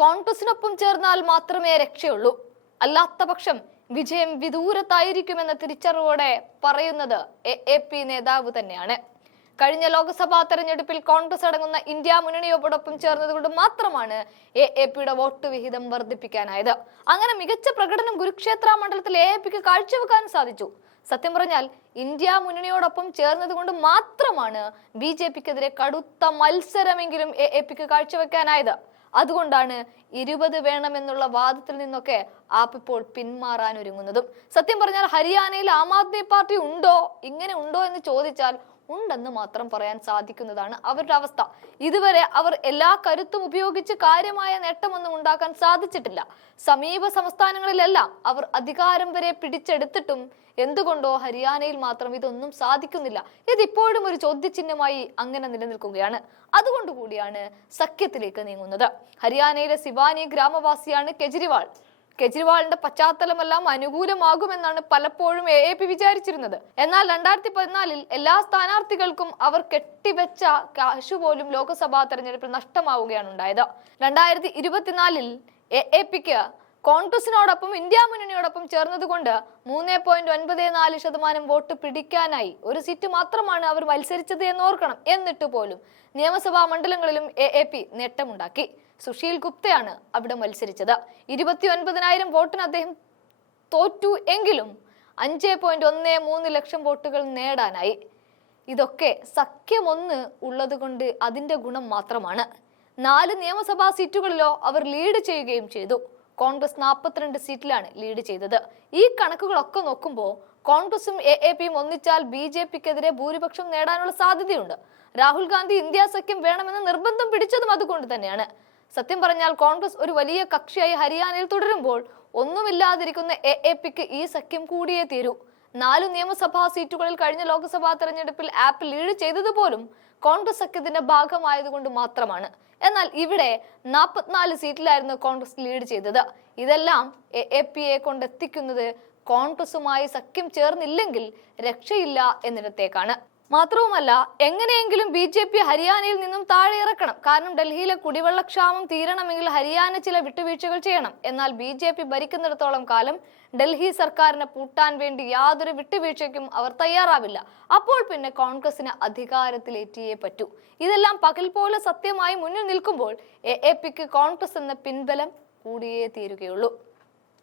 കോൺഗ്രസിനൊപ്പം ചേർന്നാൽ മാത്രമേ രക്ഷയുള്ളൂ. അല്ലാത്ത പക്ഷം വിജയം വിദൂരത്തായിരിക്കുമെന്ന തിരിച്ചറിവോടെ പറയുന്നത് എ എ പി നേതാവ് തന്നെയാണ്. കഴിഞ്ഞ ലോക്സഭാ തെരഞ്ഞെടുപ്പിൽ കോൺഗ്രസ് അടങ്ങുന്ന ഇന്ത്യ മുന്നണിയോടൊപ്പം ചേർന്നതുകൊണ്ട് മാത്രമാണ് എ എ പിയുടെ വോട്ട് വിഹിതം വർദ്ധിപ്പിക്കാനായത്. അങ്ങനെ മികച്ച പ്രകടനം കുരുക്ഷേത്ര മണ്ഡലത്തിൽ എ എ പിക്ക് കാഴ്ചവെക്കാൻ സാധിച്ചു. സത്യം പറഞ്ഞാൽ ഇന്ത്യ മുന്നണിയോടൊപ്പം ചേർന്നതുകൊണ്ട് മാത്രമാണ് ബി ജെ പിക്കെതിരെ കടുത്ത മത്സരമെങ്കിലും എ എ പിക്ക് കാഴ്ചവെക്കാനായത്. അതുകൊണ്ടാണ് ഇരുപത് വേണമെന്നുള്ള വാദത്തിൽ നിന്നൊക്കെ ആപ്പ് ഇപ്പോൾ പിന്മാറാൻ ഒരുങ്ങുന്നതും. സത്യം പറഞ്ഞാൽ ഹരിയാനയിൽ ആം ആദ്മി പാർട്ടി ഉണ്ടോ? ഇങ്ങനെ ഉണ്ടോ എന്ന് ചോദിച്ചാൽ ഉണ്ടെന്ന് മാത്രം പറയാൻ സാധിക്കുന്നതാണ് അവരുടെ അവസ്ഥ. ഇതുവരെ അവർ എല്ലാ കരുത്തും ഉപയോഗിച്ച് കാര്യമായ നേട്ടമൊന്നും ഉണ്ടാക്കാൻ സാധിച്ചിട്ടില്ല. സമീപ സംസ്ഥാനങ്ങളിലെല്ലാം അവർ അധികാരം വരെ പിടിച്ചെടുത്തിട്ടും എന്തുകൊണ്ടോ ഹരിയാനയിൽ മാത്രം ഇതൊന്നും സാധിക്കുന്നില്ല. ഇതിപ്പോഴും ഒരു ചോദ്യചിഹ്നമായി അങ്ങനെ നിലനിൽക്കുകയാണ്. അതുകൊണ്ട് കൂടിയാണ് സഖ്യത്തിലേക്ക് നീങ്ങുന്നത്. ഹരിയാനയിലെ സിവാനി ഗ്രാമവാസിയാണ് കെജ്രിവാൾ. കെജ്രിവാളിന്റെ പശ്ചാത്തലമെല്ലാം അനുകൂലമാകുമെന്നാണ് പലപ്പോഴും എ പി വിചാരിച്ചിരുന്നത്. എന്നാൽ രണ്ടായിരത്തി പതിനാലിൽ എല്ലാ സ്ഥാനാർത്ഥികൾക്കും അവർ കെട്ടിവെച്ച കാശ് പോലും ലോക്സഭാ തെരഞ്ഞെടുപ്പിൽ നഷ്ടമാവുകയാണ് ഉണ്ടായത്. രണ്ടായിരത്തി ഇരുപത്തിനാലിൽ എ എ പിക്ക് കോൺഗ്രസിനോടൊപ്പം ഇന്ത്യ മുന്നണിയോടൊപ്പം ചേർന്നതുകൊണ്ട് മൂന്ന് പോയിന്റ് ഒൻപത് നാല് ശതമാനം വോട്ട് പിടിക്കാനായി ഒരു സീറ്റ് മാത്രമാണ് അവർ മത്സരിച്ചത് എന്ന് ഓർക്കണം. എന്നിട്ട് പോലും നിയമസഭാ മണ്ഡലങ്ങളിലും എ എ പി നേട്ടമുണ്ടാക്കി. സുശീൽ ഗുപ്തയാണ് അവിടെ മത്സരിച്ചത്. ഇരുപത്തി ഒൻപതിനായിരം വോട്ടിന് അദ്ദേഹം തോറ്റു എങ്കിലും അഞ്ച് പോയിന്റ് ഒന്ന് മൂന്ന് ലക്ഷം വോട്ടുകൾ നേടാനായി. ഇതൊക്കെ സഖ്യമൊന്ന് ഉള്ളത് കൊണ്ട് അതിന്റെ ഗുണം മാത്രമാണ്. നാല് നിയമസഭാ സീറ്റുകളിലോ അവർ ലീഡ് ചെയ്യുകയും ചെയ്തു. കോൺഗ്രസ് നാൽപ്പത്തിരണ്ട് സീറ്റിലാണ് ലീഡ് ചെയ്തത്. ഈ കണക്കുകളൊക്കെ നോക്കുമ്പോൾ കോൺഗ്രസും എ എ പിയും ഒന്നിച്ചാൽ ബി ജെ പിക്കെതിരെ ഭൂരിപക്ഷം നേടാനുള്ള സാധ്യതയുണ്ട്. രാഹുൽ ഗാന്ധി ഇന്ത്യ സഖ്യം വേണമെന്ന് നിർബന്ധം പിടിച്ചതും അതുകൊണ്ട് തന്നെയാണ്. സത്യം പറഞ്ഞാൽ കോൺഗ്രസ് ഒരു വലിയ കക്ഷിയായി ഹരിയാനയിൽ തുടരുമ്പോൾ ഒന്നുമില്ലാതിരിക്കുന്ന എ എ പിക്ക് ഈ സഖ്യം കൂടിയേ തീരൂ. നാലു നിയമസഭാ സീറ്റുകളിൽ കഴിഞ്ഞ ലോക്സഭാ തെരഞ്ഞെടുപ്പിൽ ആപ്പ് ലീഡ് ചെയ്തതുപോലും കോൺഗ്രസ് സഖ്യത്തിന്റെ ഭാഗമായതുകൊണ്ട് മാത്രമാണ്. എന്നാൽ ഇവിടെ നാൽപ്പത്തിനാല് സീറ്റിലായിരുന്നു കോൺഗ്രസ് ലീഡ് ചെയ്തത്. ഇതെല്ലാം എ എ പിയെ കൊണ്ടെത്തിക്കുന്നത് കോൺഗ്രസുമായി സഖ്യം ചേർന്നില്ലെങ്കിൽ രക്ഷയില്ല എന്നിടത്തേക്കാണ്. മാത്രവുമല്ല എങ്ങനെയെങ്കിലും ബി ജെ പി ഹരിയാനയിൽ നിന്നും താഴെ ഇറക്കണം. കാരണം ഡൽഹിയിലെ കുടിവെള്ളക്ഷാമം തീരണമെങ്കിൽ ഹരിയാന ചില വിട്ടുവീഴ്ചകൾ ചെയ്യണം. എന്നാൽ ബി ജെ പി ഭരിക്കുന്നിടത്തോളം കാലം ഡൽഹി സർക്കാരിനെ പൂട്ടാൻ വേണ്ടി യാതൊരു വിട്ടുവീഴ്ചയ്ക്കും അവർ തയ്യാറാവില്ല. അപ്പോൾ പിന്നെ കോൺഗ്രസിന് അധികാരത്തിലേറ്റിയേ പറ്റൂ. ഇതെല്ലാം പകൽ പോലെ സത്യമായി മുന്നിൽ നിൽക്കുമ്പോൾ എ എ പിക്ക് കോൺഗ്രസ് എന്ന പിൻബലം കൂടിയേ തീരുകയുള്ളൂ.